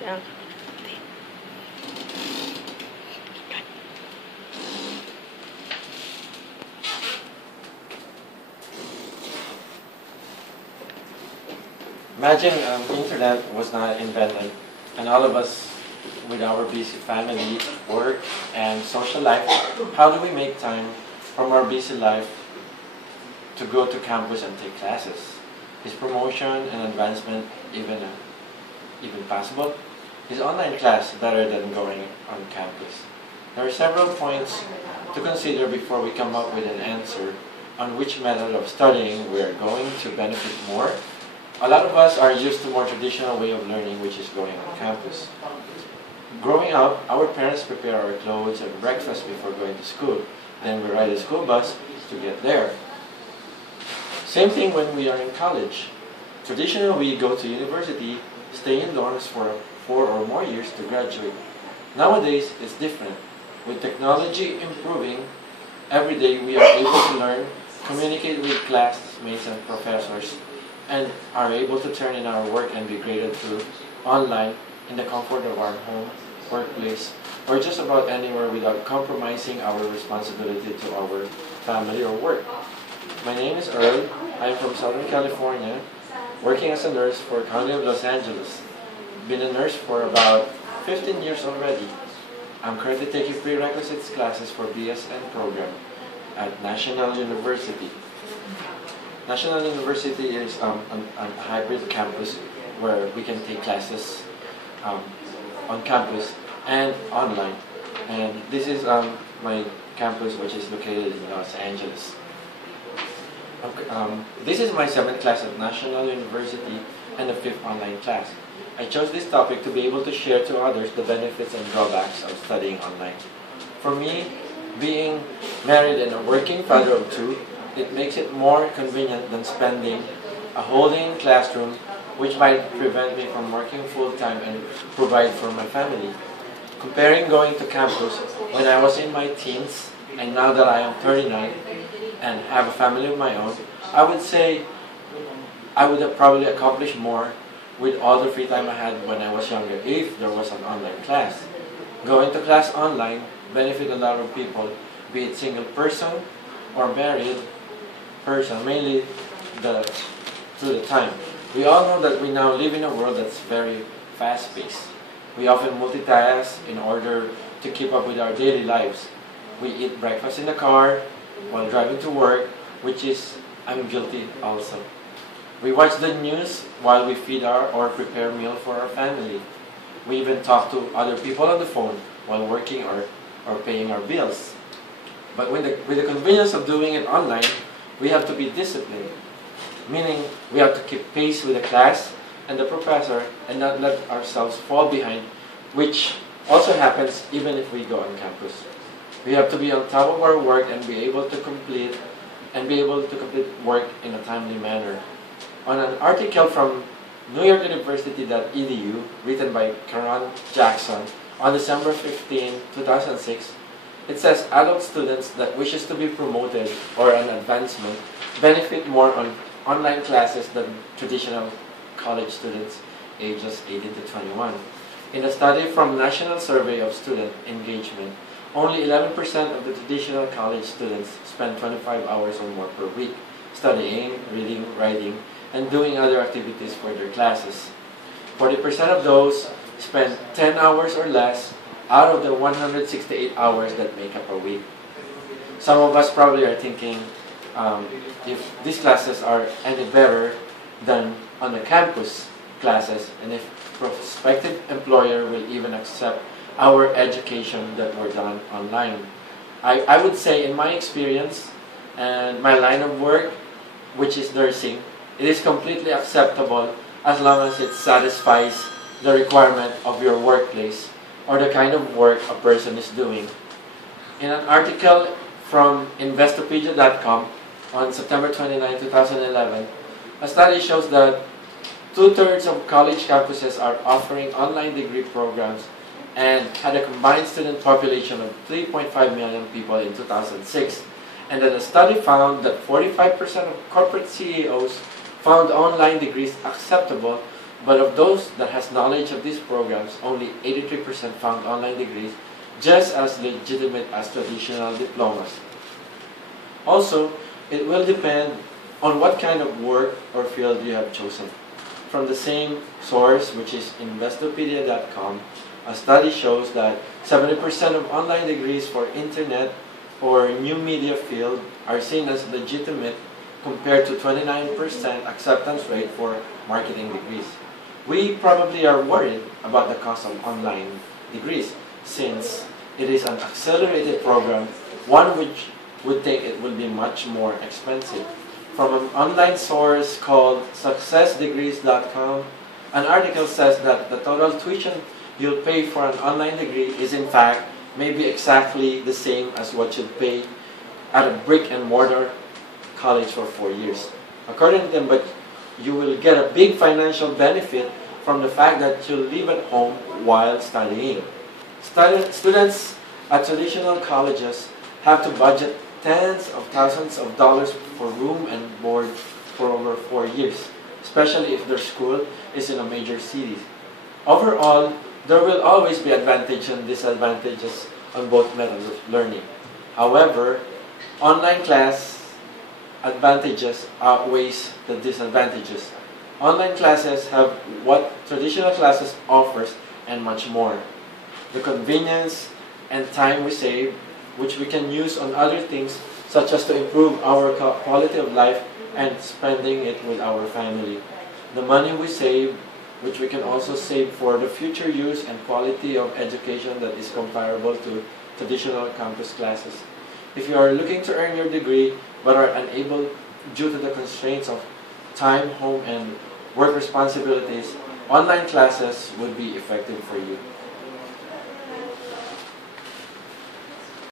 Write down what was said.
Yeah. Imagine internet was not invented, and all of us, with our busy family, work, and social life, how do we make time from our busy life to go to campus and take classes? Is promotion and advancement even possible? Is online class better than going on campus? There are several points to consider before we come up with an answer on which method of studying we are going to benefit more. A lot of us are used to more traditional way of learning, which is going on campus. Growing up, our parents prepare our clothes and breakfast before going to school. Then we ride a school bus to get there. Same thing when we are in college. Traditionally, we go to university, stay in dorms for 4 or more years to graduate. Nowadays, it's different. With technology improving, every day we are able to learn, communicate with classmates and professors, and are able to turn in our work and be graded through online in the comfort of our home, workplace, or just about anywhere without compromising our responsibility to our family or work. My name is Earl. I am from Southern California, working as a nurse for County of Los Angeles. Been a nurse for about 15 years already. I'm currently taking prerequisites classes for BSN program at National University. National University is a hybrid campus where we can take classes on campus and online. And this is my campus, which is located in Los Angeles. Okay, this is my 7th class at National University and the 5th online class. I chose this topic to be able to share to others the benefits and drawbacks of studying online. For me, being married and a working father of 2, it makes it more convenient than spending a whole day in classroom, which might prevent me from working full-time and provide for my family. Comparing going to campus when I was in my teens and now that I am 39 and have a family of my own, I would say I would have probably accomplished more with all the free time I had when I was younger if there was an online class. Going to class online benefit a lot of people, be it single person or married person, mainly through the time. We all know that we now live in a world that's very fast-paced. We often multitask in order to keep up with our daily lives. We eat breakfast in the car while driving to work, which is, I'm guilty also. We watch the news while we feed or prepare meal for our family. We even talk to other people on the phone while working or paying our bills. But with the convenience of doing it online, we have to be disciplined, meaning we have to keep pace with the class and the professor and not let ourselves fall behind, which also happens even if we go on campus. We have to be on top of our work and be able to complete work in a timely manner. On an article from NewYorkUniversity.edu written by Karan Jackson on December 15, 2006, it says adult students that wishes to be promoted or an advancement benefit more on online classes than traditional college students ages 18 to 21. In a study from National Survey of Student Engagement, only 11% of the traditional college students spend 25 hours or more per week studying, reading, writing, and doing other activities for their classes. 40% of those spend 10 hours or less out of the 168 hours that make up a week. Some of us probably are thinking if these classes are any better than on the campus classes, and if prospective employer will even accept our education that were done online. I would say in my experience and my line of work, which is nursing, it is completely acceptable as long as it satisfies the requirement of your workplace or the kind of work a person is doing. In an article from Investopedia.com on September 29, 2011, a study shows that 2/3 of college campuses are offering online degree programs and had a combined student population of 3.5 million people in 2006. And that the study found that 45% of corporate CEOs found online degrees acceptable But of those that has knowledge of these programs, only 83% found online degrees just as legitimate as traditional diplomas. Also, it will depend on what kind of work or field you have chosen. From the same source, which is Investopedia.com, a study shows that 70% of online degrees for internet or new media field are seen as legitimate compared to 29% acceptance rate for marketing degrees. We probably are worried about the cost of online degrees since it is an accelerated program, one which would think it will be much more expensive. From an online source called SuccessDegrees.com, an article says that the total tuition you'll pay for an online degree is in fact maybe exactly the same as what you'd pay at a brick and mortar college for 4 years. According to them, but you will get a big financial benefit from the fact that you'll live at home while studying. Students at traditional colleges have to budget tens of thousands of dollars for room and board for over 4 years, especially if their school is in a major city. Overall, there will always be advantages and disadvantages on both methods of learning. However, online class advantages outweighs the disadvantages. Online classes have what traditional classes offers and much more. The convenience and time we save, which we can use on other things such as to improve our quality of life and spending it with our family. The money we save, which we can also save for the future use and quality of education that is comparable to traditional campus classes. If you are looking to earn your degree but are unable due to the constraints of time, home, and work responsibilities, online classes would be effective for you.